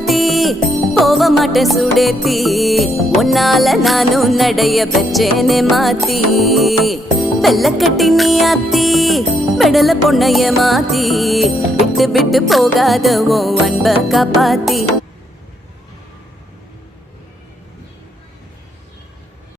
சாத்தி போக மாட்டேன் சுடேத்தி உன்னால நானும் நடைய பெச்சேனே மாத்தி வெள்ளக்கட்டி நீ ஆத்தி பெடல பொண்ணைய மாத்தி விட்டு விட்டு போகாத உன் அன்ப காப்பாத்தி